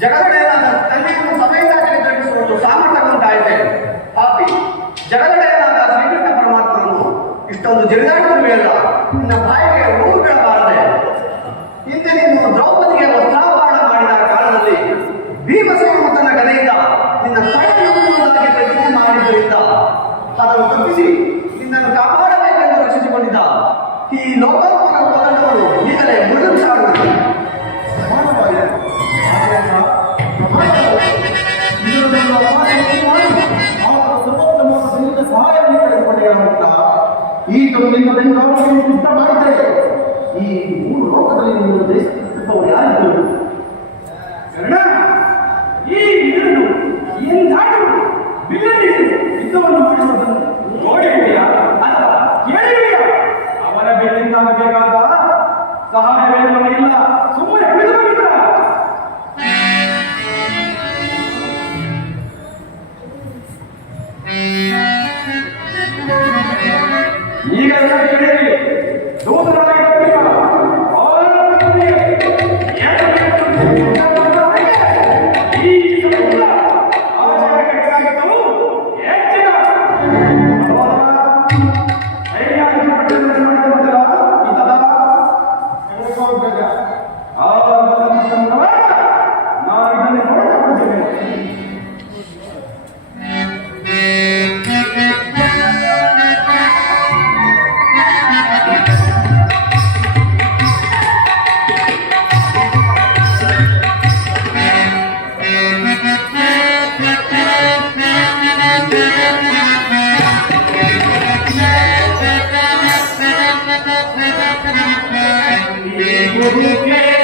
ಜಗದೊಡೆಯನಾದ ತಂದೆಯನ್ನು ಸಭೆಯಿಂದಾಚೆಗೆ ತಲುಪಿಸುವುದು ಸಾಮರ್ಥ್ಯವಂತಾಯಿತೆ. ಪಾಪಿ, ಜಗದೊಡೆಯನಾದ ಶ್ರೀಕೃಷ್ಣ ಪರಮಾತ್ಮನು ಇಷ್ಟೊಂದು ಜರಿದಾಡುತ್ತಿರುವೆಯಲ್ಲ, ನಿನ್ನ ಬಾಯಿಗೆ ಊರು ಬೀಳಬಾರದೆ. ಹಿಂದೆ ನೀನು ದ್ರೌಪದಿಗೆ ವಸ್ತ್ರಾಪಹರಣ ಮಾಡಿದ ಕಾಲದಲ್ಲಿ ಭೀಮಸೇನ ತನ್ನ ಗದೆಯಿಂದ ನಿನ್ನ ತಡೆಯುವುದಾಗಿ ಪ್ರತಿಜ್ಞೆ ಮಾಡಿದ್ದರಿಂದ ಅದನ್ನು ತಪ್ಪಿಸಿ ನಿನ್ನನ್ನು ಕಾಪಾಡಬೇಕೆಂದು ರಚಿಸಿಕೊಂಡಿದ್ದ ಈ ಲೋಕೋತ್ತರ ಕೋದಂಡವನ್ನು ಈಗಲೇ ಮುಳುಗಿಸಾಡುವುದು. ಸಹಾಯ ಈಗ ನಿಮ್ಮ ಬೆಂಗಾವಲನ್ನು ಯುದ್ಧ ಮಾಡಿದರೆ ಈ ಮೂರು ಲೋಕದಲ್ಲಿ ನೀವು ದೇಶದವರು ಯಾರಿದ್ದರು? ಈ ಇದನ್ನು ಎಂದಾದರೂ ಯುದ್ಧವನ್ನು ಮಾಡಿಸುವುದನ್ನು ನೋಡಿದೆಯಾ ಅಥವಾ ಕೇಳಿದೆಯಾ? ಅವನ ಬೆನ್ನಿಂದಾಗಬೇಕಾದ ಸಹಾಯವೇನೂ ಇಲ್ಲ, ಸುಮ್ಮನೆ ಹಿಡಿದು ಬಂದಿದ್ದ. ಈಗ ಕೇಳಿರಿ, ದೂತರಾಗಿ Okay.